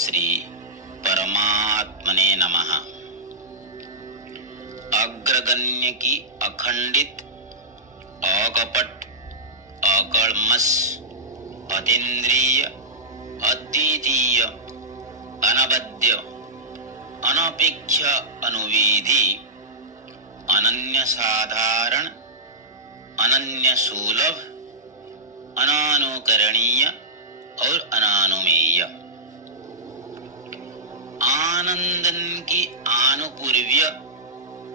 श्री परमात्मने नमः। अग्रगण्य की अखंडित, अकपट, अकल्मष, अतीन्द्रिय, अद्वितीय, अनवद्य, अनपेक्ष, अनुविधि, अनन्य साधारण, अनन्य सुलभ, अनानुकरणीय और अनानुमेय, आनंदन की आनुपूर्व्य,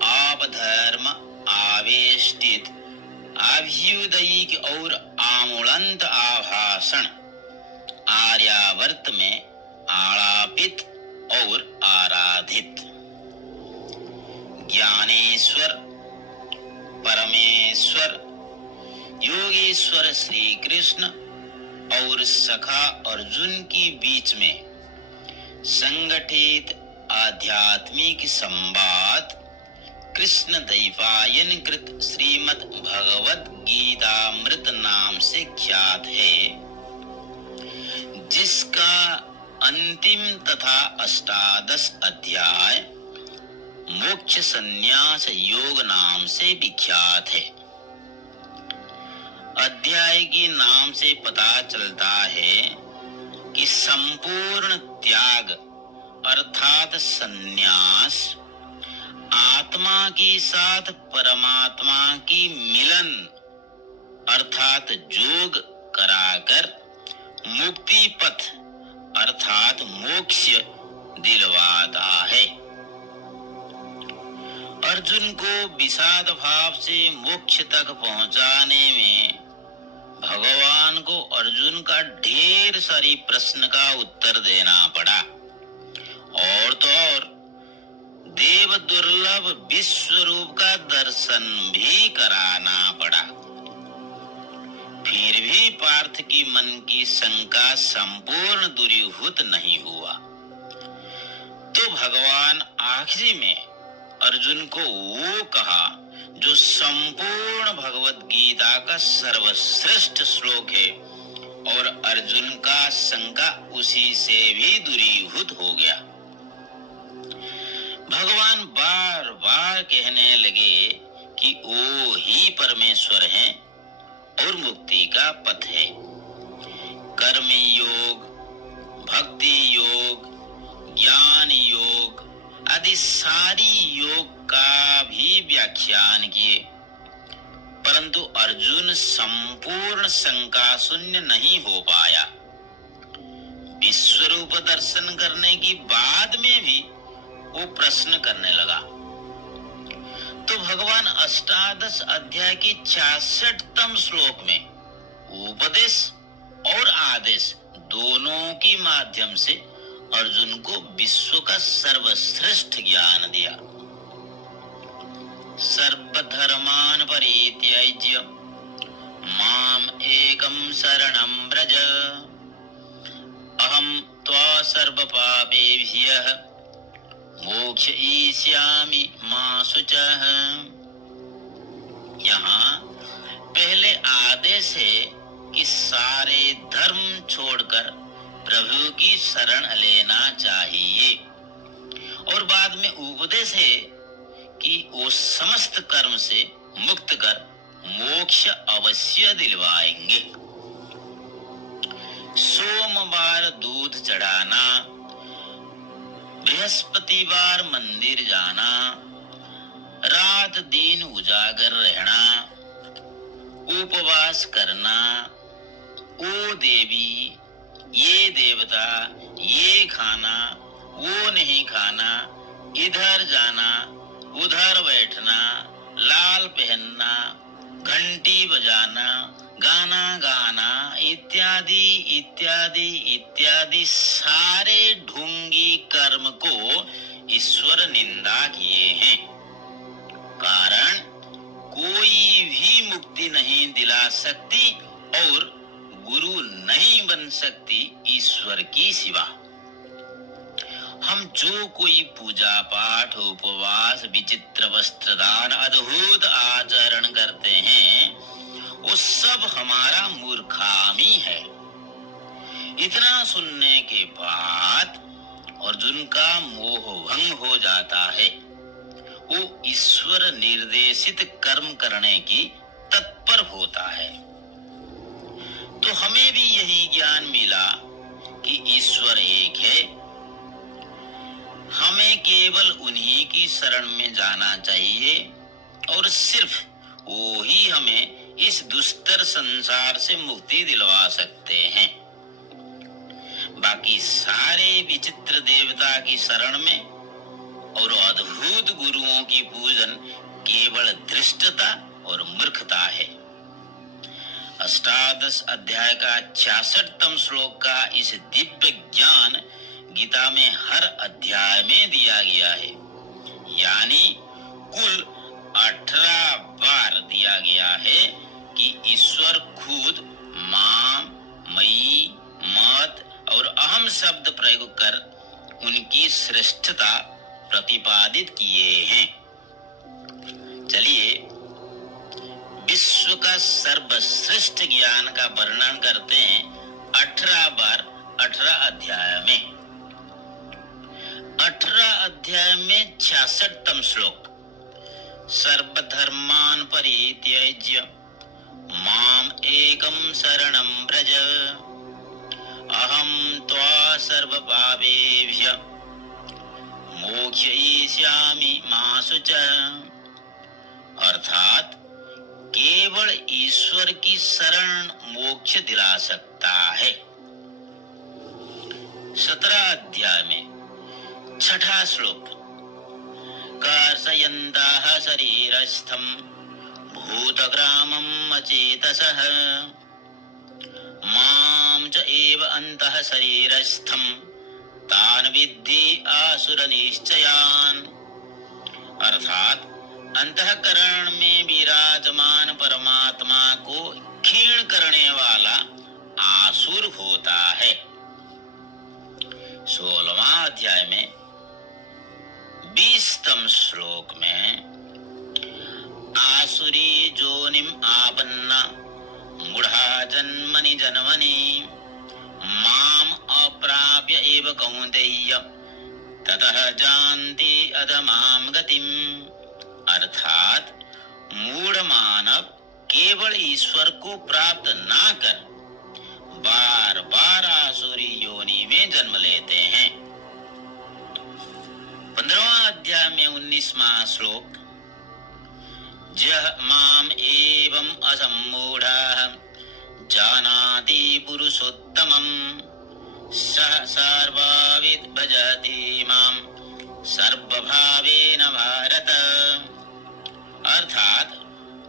आपधर्म आवेष्टित, अभ्युदयिक और आमूलंत आभाषण, आर्यावर्त में आलापित और आराधित, ज्ञानेश्वर, परमेश्वर, योगेश्वर श्री कृष्ण और सखा अर्जुन के बीच में संगठित आध्यात्मिक संवाद कृष्ण द्वैपायन कृत श्रीमद् भगवद गीतामृत नाम से ख्यात है, जिसका अंतिम तथा अष्टादश अध्याय मोक्ष संन्यास योग नाम से विख्यात है। अध्याय के नाम से पता चलता है कि संपूर्ण त्याग अर्थात संन्यास, आत्मा के साथ परमात्मा की मिलन अर्थात जोग कराकर मुक्ति पथ अर्थात मोक्ष दिलवाता है। अर्जुन को विषाद भाव से मोक्ष तक पहुंचाने में भगवान को अर्जुन का ढेर सारी प्रश्न का उत्तर देना पड़ा, और तो और देव दुर्लभ विश्व रूप का दर्शन भी कराना पड़ा। फिर भी पार्थ की मन की शंका संपूर्ण दूरीभूत नहीं हुआ, तो भगवान आखिरी में अर्जुन को वो कहा जो संपूर्ण भगवत गीता का सर्वश्रेष्ठ श्लोक है, और अर्जुन का शंका उसी से भी दूरीभूत हो गया। भगवान बार बार कहने लगे कि वो ही परमेश्वर है और मुक्ति का पथ है। कर्म योग, भक्ति योग, ज्ञान योग आदि सारी योग का भी व्याख्यान किए, परंतु अर्जुन संपूर्ण शंका शून्य नहीं हो पाया। विश्वरूप दर्शन करने की बाद में भी वो प्रश्न करने लगा। तो भगवान अष्टादश अध्याय के 66वें श्लोक में उपदेश और आदेश दोनों के माध्यम से अर्जुन को विश्व का सर्वश्रेष्ठ ज्ञान दिया। सर्वधर्मान् परित्यज्य माम एकम शरणं व्रज, अहम त्वा सर्व पापेभ्यः मोक्षयिष्यामि मा शुचः। यहाँ पहले आदेश है कि सारे धर्म छोड़कर प्रभु की शरण लेना चाहिए, और बाद में उपदेश है कि वो समस्त कर्म से मुक्त कर मोक्ष अवश्य दिलवाएंगे। सोमवार दूध चढ़ाना, बृहस्पतिवार मंदिर जाना, रात दिन उजागर रहना, उपवास करना, ओ देवी, ये देवता, ये खाना, वो नहीं खाना, इधर जाना, उधर बैठना, लाल पहनना, घंटी बजाना, गाना गाना इत्यादि इत्यादि इत्यादि सारे ढोंगी कर्म को ईश्वर निंदा किए हैं। कारण कोई भी मुक्ति नहीं दिला सकती और गुरु नहीं बन सकती ईश्वर की सिवा। हम जो कोई पूजा पाठ, उपवास, विचित्र वस्त्र दान, अद्भुत आचरण करते हैं, वो सब हमारा मूर्खामी है। इतना सुनने के बाद अर्जुन का मोह भंग हो जाता है। वो ईश्वर निर्देशित कर्म करने की तत्पर होता है। तो हमें भी यही ज्ञान मिला कि ईश्वर एक है। हमें केवल उन्हीं की शरण में जाना चाहिए और सिर्फ वो ही हमें इस दुस्तर संसार से मुक्ति दिलवा सकते हैं। बाकी सारे विचित्र देवता की शरण में और अद्भुत गुरुओं की पूजन केवल धृष्टता और मूर्खता है। अष्टादश अध्याय का 66वां श्लोक का इस दिव्य ज्ञान गीता में हर अध्याय में दिया गया है, यानी कुल 18 बार दिया गया है कि ईश्वर खुद मां, मई, मत और अहम शब्द प्रयोग कर उनकी श्रेष्ठता प्रतिपादित किए हैं। चलिए विश्व का सर्वश्रेष्ठ ज्ञान का वर्णन करते हैं 18 बार 18 अध्याय में। 18 अध्याय में 66वां श्लोक, सर्वधर्मान् परित्यज्य माम एकम शरणं व्रज अहम त्वा सर्वपापेभ्य मोक्षयिष्यामि मा शुचः। अर्थात केवल ईश्वर की शरण मोक्ष दिला सकता है। 17 अध्याय में 6वां श्लोक, कर्षयन्तः शरीरस्थं भूतग्रामम् अचेतसः मां च एव अन्तः शरीरस्थं तान् विद्धि आसुरनिश्चयान्। अर्थात अंतःकरण में विराजमान परमात्मा को क्षीण करने वाला आसुर होता है। 16वां अध्याय में 20वां श्लोक में आसुरी जोनिम आपन्ना मूढ़ा जन्मनि जन्मनि माम अप्राप्य एव कौन्तेय ततः जानति अधमाम गतिम। अर्थात मूढ़ मानव केवल ईश्वर को प्राप्त ना कर बार बार आसुरी योनि में जन्म लेते हैं। 15वां अध्याय में 19वां श्लोक, जह माम एवं असम्मूढ़ः जानाति पुरुषोत्तमं सः सर्वविद् भजति माम सर्वभावेन भारत। अर्थात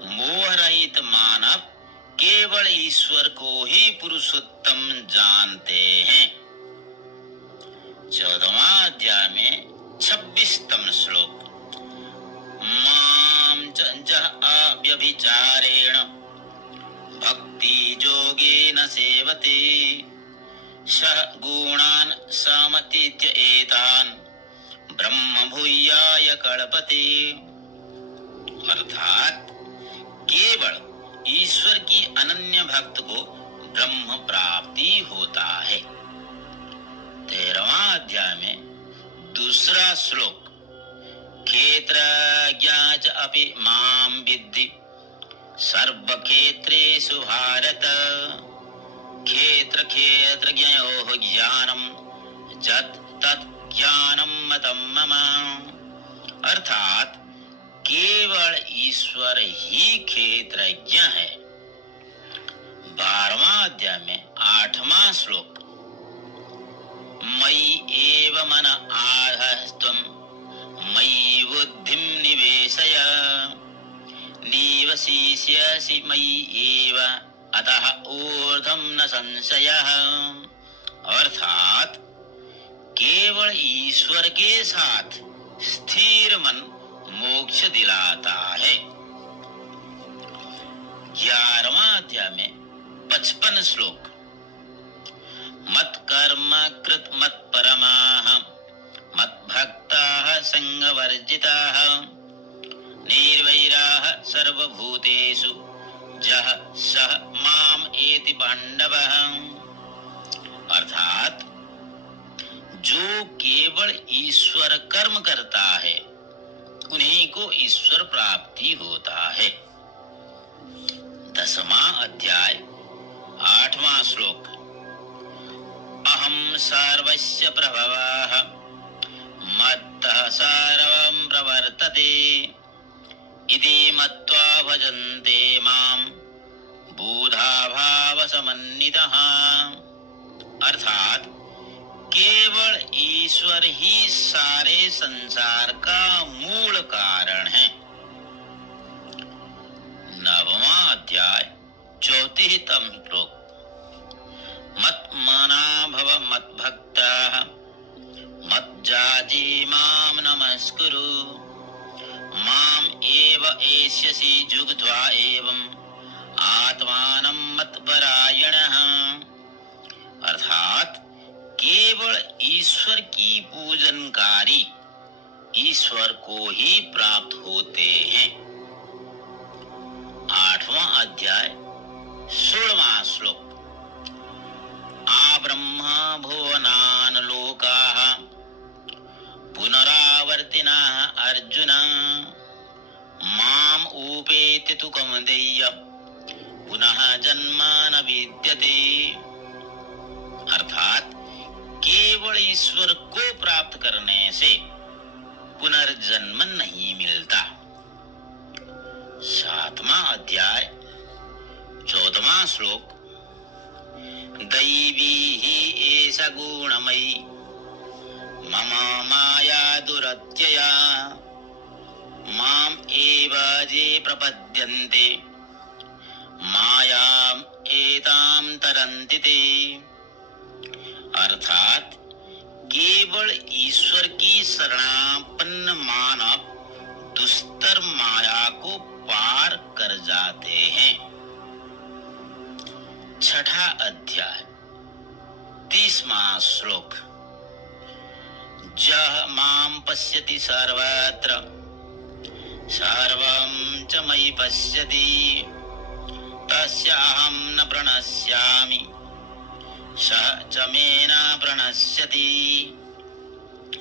मोह रहित मानव केवल ईश्वर को ही पुरुषोत्तम जानते हैं। 14वां अध्याय में 26वां श्लोक, मां च जः अव्यभिचारेण भक्ति योगेन सेवते सः गुणान् समतीत्य एतान् ब्रह्म भूयाय कल्पते। अर्थात केवल ईश्वर की अनन्य भक्त को ब्रह्म प्राप्ति होता है। 13वां अध्याय में 2 श्लोक, क्षेत्रज्ञा च अपि मां विद्धि सर्वक्षेत्रेषु भारत क्षेत्र क्षेत्रज्ञयोः ज्ञानं यत् तत् ज्ञानं मतं मम। अर्थात केवल ईश्वर ही क्षेत्रज्ञ है। 12वां अध्याय में 8वां श्लोक, मयि एव मन आधस्त्वं मयि बुद्धिं निवेशय निवसिष्यसि मयि एव अतः ऊर्ध्वं न संशयः। अर्थात केवल ईश्वर के साथ स्थिर मन मोक्ष दिलाता है। 11वां अध्याय में 55 श्लोक, मत कर्म कृत मत परमाः मत भक्ताः संगवर्जिताः निर्वैराः सर्वभूतेषु जः सः माम एति पांडवः। अर्थात जो केवल ईश्वर कर्म करता है, उन्हीं को ईश्वर प्राप्ति होता है। 10वां अध्याय 8वां श्लोक। अहं सर्वस्य प्रभवः मत्तः सर्वं प्रवर्तते इति मत्वा भजन्ते मां बुधा भाव समन्वितः। अर्थात केवल ईश्वर ही सारे संसार का मूल कारण है। 9वां अध्याय 34वां श्लोक। मत्मना भव मद्भक्तः मज्जाजी मां नमस्कुरु माम एव एष्यसि जुग्ध्वा एवं आत्मानं मत्परायणः। अर्थात केवल ईश्वर की पूजनकारी ईश्वर को ही प्राप्त होते हैं। 8वां अध्याय 16वां श्लोक। आ ब्रह्म भुवनान् लोकाः पुनरावर्तिनः अर्जुन माम उपेत्य तु कौन्तेय पुनः जन्म न विद्यते। अर्थात केवल ईश्वर को प्राप्त करने से पुनर्जन्म नहीं मिलता। 7वां अध्याय 14वां श्लोक। दैवी ही एष गुणमयी मम माया दुरत्यया माम एव ये प्रपद्यन्ते मायाम एतां तरन्ति ते। अर्थात केवल ईश्वर की शरणापन्न मानव दुस्तर माया को पार कर जाते हैं। 6ठा अध्याय 30वां श्लोक। जह मां पश्यति सर्वत्र सर्वं च मयि पश्यति तस्य अहं न प्रणश्यामि सः च मे न प्रणश्यति।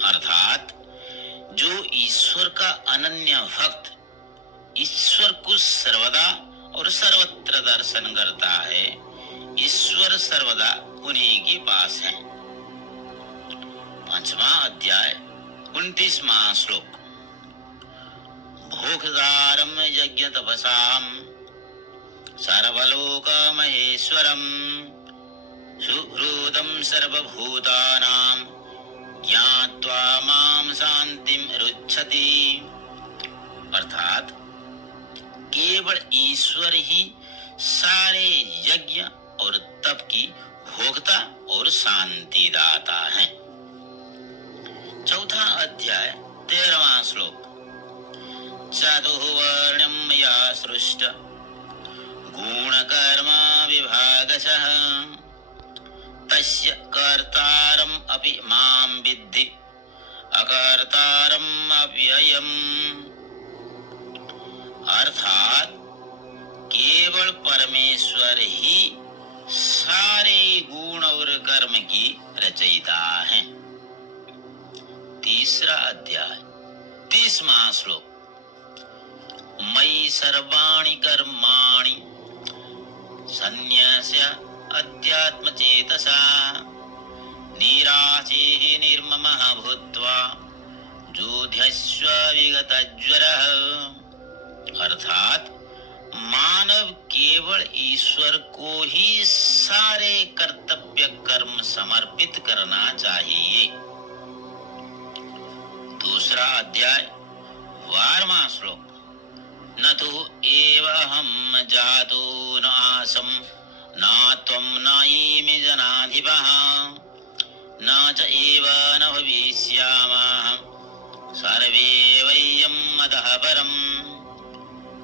अर्थात जो ईश्वर का अनन्य भक्त ईश्वर को सर्वदा और सर्वत्र दर्शन करता है, ईश्वर सर्वदा उन्हीं के पास है। 5वां अध्याय 29वां श्लोक। भोक्तारं यज्ञ तपसां सर्वलोक महेश्वरं सुहृदं सर्वभूतानां ज्ञात्वा मां शांतिं रुच्छति। अर्थात केवल ईश्वर ही सारे यज्ञ और तप की भोक्ता और शांति दाता है। 4था अध्याय 13वां श्लोक। चतुर्वर्ण्यं मया सृष्ट गुणकर्म विभागशः तस्य कर्तारम् अपि मां विद्धि अकर्तारम् अव्ययम्। अर्थात केवल परमेश्वर ही सारे गुण और कर्म की रचयिता है। 3रा अध्याय 30वां श्लोक। मयि सर्वाणि कर्माणि सन्न्यस्य अध्यात्मचेतसा निराशीः निर्ममः भूत्वा जुध्यस्व विगतज्वरः। अर्थात मानव केवल ईश्वर को ही सारे कर्तव्य कर्म समर्पित करना चाहिए। 2रा अध्याय 12वां श्लोक। न तु एवहं जातो न आसं न त्वं नायिमि जनाधिपः न च एव न भविष्यामः सर्वे वयं मदः परम्।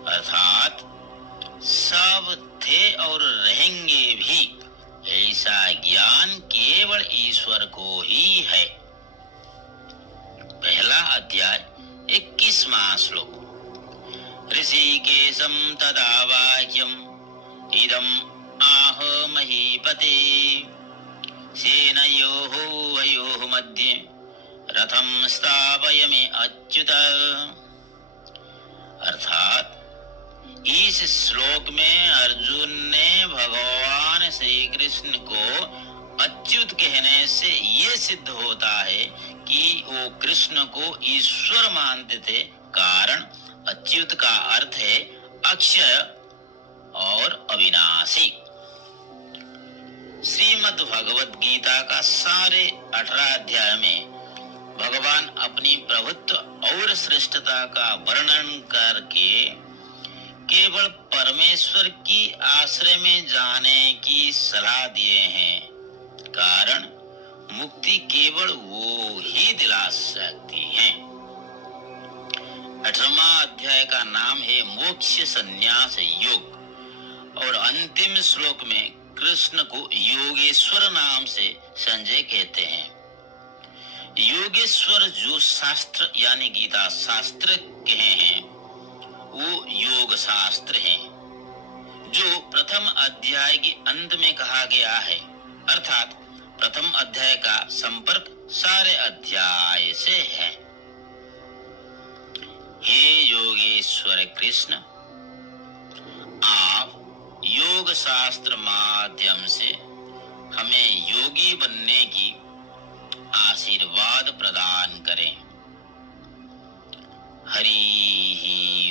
अर्थात सब थे और रहेंगे भी, ऐसा ज्ञान केवल ईश्वर को ही है। 1ला अध्याय 21वां श्लोक। ऋषिकेशं तदा वाक्यम् इदम् आह महीपते सेनयोः वयोः मध्ये रथम स्थापय में अच्युत। अर्थात इस श्लोक में अर्जुन ने भगवान श्री कृष्ण को अच्युत कहने से ये सिद्ध होता है कि वो कृष्ण को ईश्वर मानते थे। कारण अच्युत का अर्थ है अक्षय और अविनाशी। श्रीमद् भगवत गीता का सारे 18 अध्याय में भगवान अपनी प्रभुत्व और श्रेष्ठता का वर्णन करके केवल परमेश्वर की आश्रय में जाने की सलाह दिए हैं। कारण मुक्ति केवल वो ही दिला सकती है। 18वां अध्याय का नाम है मोक्ष संन्यास योग और अंतिम श्लोक में कृष्ण को योगेश्वर नाम से संजय कहते हैं। योगेश्वर जो शास्त्र यानी गीता शास्त्र कहे हैं वो योग शास्त्र है जो प्रथम अध्याय के अंत में कहा गया है। अर्थात प्रथम अध्याय का संपर्क सारे अध्याय से है। हे योगेश्वर कृष्ण, आप योग शास्त्र माध्यम से हमें योगी बनने की आशीर्वाद प्रदान करें। हरि